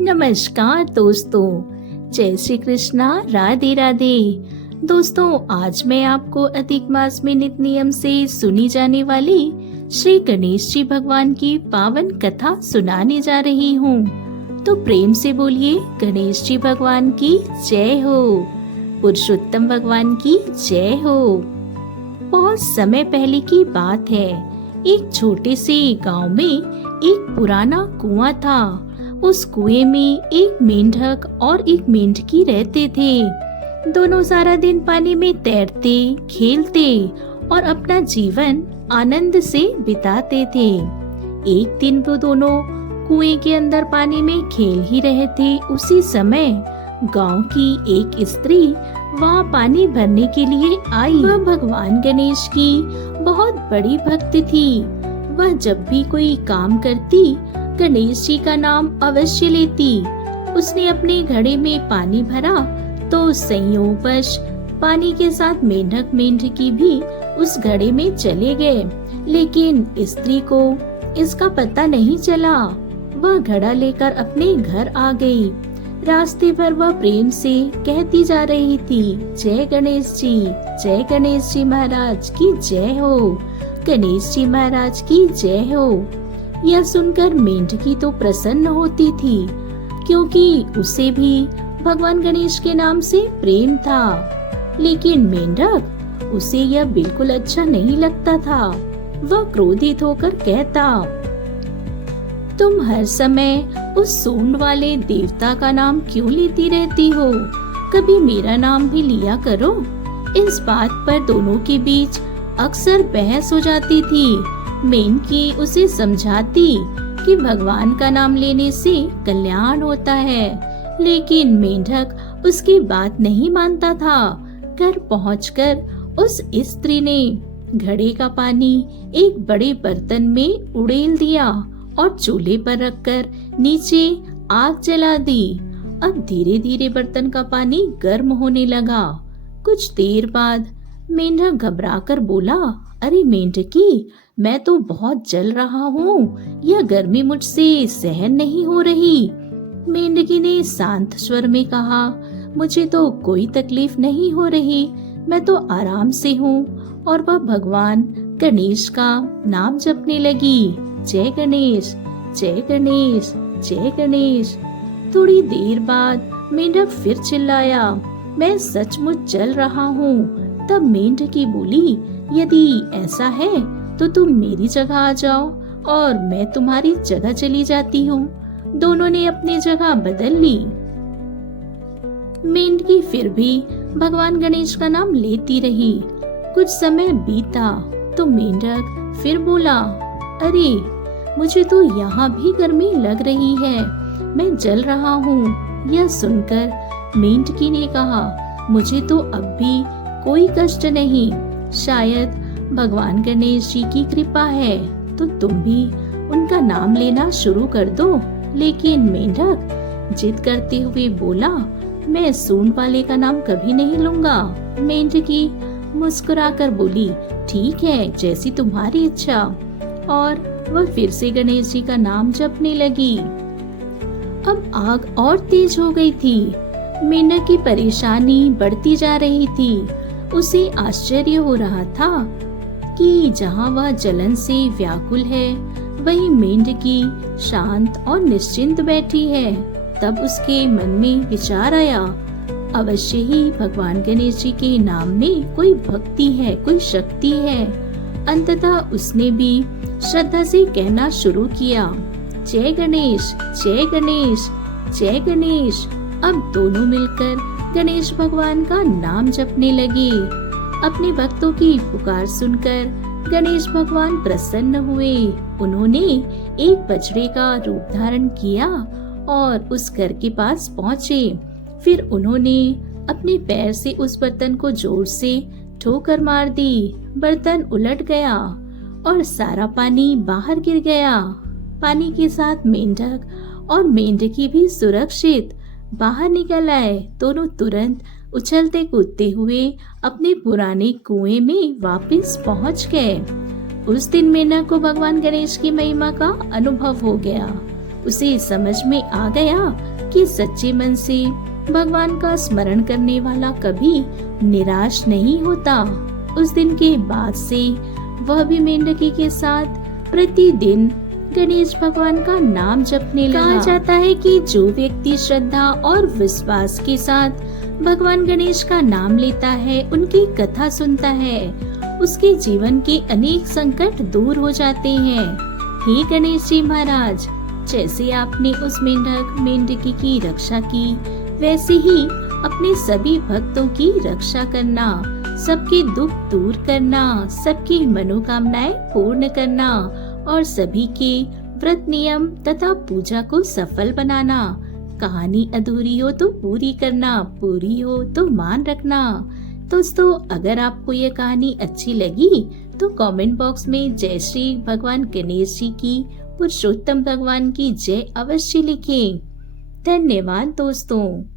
नमस्कार दोस्तों, जय श्री कृष्णा, राधे राधे। दोस्तों, आज मैं आपको अधिक मास में नित नियम से सुनी जाने वाली श्री गणेश जी भगवान की पावन कथा सुनाने जा रही हूँ। तो प्रेम से बोलिए गणेश जी भगवान की जय हो, पुरुषोत्तम भगवान की जय हो। बहुत समय पहले की बात है। एक छोटे से गांव में एक पुराना कुआं था। उस कुएं में एक मेंढक और एक मेंढकी रहते थे। दोनों सारा दिन पानी में तैरते, खेलते और अपना जीवन आनंद से बिताते थे। एक दिन वो दोनों कुएं के अंदर पानी में खेल ही रहे थे। उसी समय गांव की एक स्त्री वहां पानी भरने के लिए आई। वह भगवान गणेश की बहुत बड़ी भक्त थी। वह जब भी कोई काम करती, गणेश जी का नाम अवश्य लेती। उसने अपने घड़े में पानी भरा तो संयोगवश पानी के साथ मेंढक मेंढकी भी उस घड़े में चले गए, लेकिन स्त्री को इसका पता नहीं चला। वह घड़ा लेकर अपने घर आ गई। रास्ते पर वह प्रेम से कहती जा रही थी, जय गणेश जी महाराज की जय हो, गणेश जी महाराज की जय हो। यह सुनकर मेंढकी तो प्रसन्न होती थी, क्योंकि उसे भी भगवान गणेश के नाम से प्रेम था। लेकिन मेंढक, उसे यह बिल्कुल अच्छा नहीं लगता था। वह क्रोधित होकर कहता, तुम हर समय उस सूंड वाले देवता का नाम क्यों लेती रहती हो? कभी मेरा नाम भी लिया करो। इस बात पर दोनों के बीच अक्सर बहस हो जाती थी। मेंढकी उसे समझाती कि भगवान का नाम लेने से कल्याण होता है, लेकिन मेंढक उसकी बात नहीं मानता था। घर पहुंचकर उस स्त्री ने घड़े का पानी एक बड़े बर्तन में उड़ेल दिया और चूल्हे पर रखकर नीचे आग जला दी। अब धीरे धीरे बर्तन का पानी गर्म होने लगा। कुछ देर बाद मेंढक घबराकर बोला, अरे मेंढकी, मैं तो बहुत जल रहा हूँ। यह गर्मी मुझसे सहन नहीं हो रही। मेंढकी ने शांत स्वर में कहा, मुझे तो कोई तकलीफ नहीं हो रही, मैं तो आराम से हूँ। और वह भगवान गणेश का नाम जपने लगी, जय गणेश, जय गणेश, जय गणेश। थोड़ी देर बाद मेंढक फिर चिल्लाया, मैं सचमुच जल रहा हूँ। तब मेंढकी बोली, यदि ऐसा है तो तुम मेरी जगह आ जाओ और मैं तुम्हारी जगह चली जाती हूँ। दोनों ने अपनी जगह बदल ली। मेंढकी फिर भी भगवान गणेश का नाम लेती रही। कुछ समय बीता तो मेंढक फिर बोला, अरे मुझे तो यहाँ भी गर्मी लग रही है, मैं जल रहा हूँ। यह सुनकर मेंढकी ने कहा, मुझे तो अब भी कोई कष्ट नहीं, शायद भगवान गणेश जी की कृपा है, तो तुम भी उनका नाम लेना शुरू कर दो। लेकिन मेंढक जिद करते हुए बोला, मैं सूंड वाले का नाम कभी नहीं लूंगा। मेंढकी मुस्कुराकर बोली, ठीक है, जैसी तुम्हारी इच्छा। और वह फिर से गणेश जी का नाम जपने लगी। अब आग और तेज हो गई थी। मेंढक की परेशानी बढ़ती जा रही थी। उसे आश्चर्य हो रहा था कि जहाँ वह जलन से व्याकुल है, वही मेंढकी शांत और निश्चिंत बैठी है। तब उसके मन में विचार आया, अवश्य ही भगवान गणेश जी के नाम में कोई भक्ति है, कोई शक्ति है। अंततः उसने भी श्रद्धा से कहना शुरू किया, जय गणेश, जय गणेश, जय गणेश। अब दोनों मिलकर गणेश भगवान का नाम जपने लगे। अपने भक्तों की पुकार सुनकर गणेश भगवान प्रसन्न हुए। उन्होंने एक बछड़े का रूप धारण किया और उस घर के पास पहुँचे। फिर उन्होंने अपने पैर से उस बर्तन को जोर से ठोकर मार दी। बर्तन उलट गया और सारा पानी बाहर गिर गया। पानी के साथ मेंढक और मेंढकी भी सुरक्षित बाहर निकल आए। दोनों तुरंत उछलते कूदते हुए अपने पुराने कुएं में वापस पहुंच गए। उस दिन मेंढक को भगवान गणेश की महिमा का अनुभव हो गया। उसे समझ में आ गया कि सच्चे मन से भगवान का स्मरण करने वाला कभी निराश नहीं होता। उस दिन के बाद से वह भी मेंढकी के साथ प्रतिदिन गणेश भगवान का नाम जपने लगा। कहा जाता है कि जो व्यक्ति श्रद्धा और विश्वास के साथ भगवान गणेश का नाम लेता है, उनकी कथा सुनता है, उसके जीवन के अनेक संकट दूर हो जाते हैं। हे गणेश जी महाराज, जैसे आपने उस मेंढकी की रक्षा की, वैसे ही अपने सभी भक्तों की रक्षा करना, सबके दुख दूर करना, सबकी मनोकामनाएं पूर्ण करना और सभी के व्रत नियम तथा पूजा को सफल बनाना। कहानी अधूरी हो तो पूरी करना, पूरी हो तो मान रखना। दोस्तों, अगर आपको ये कहानी अच्छी लगी तो कमेंट बॉक्स में जय श्री भगवान गणेश जी की, पुरुषोत्तम भगवान की जय अवश्य लिखें। धन्यवाद दोस्तों।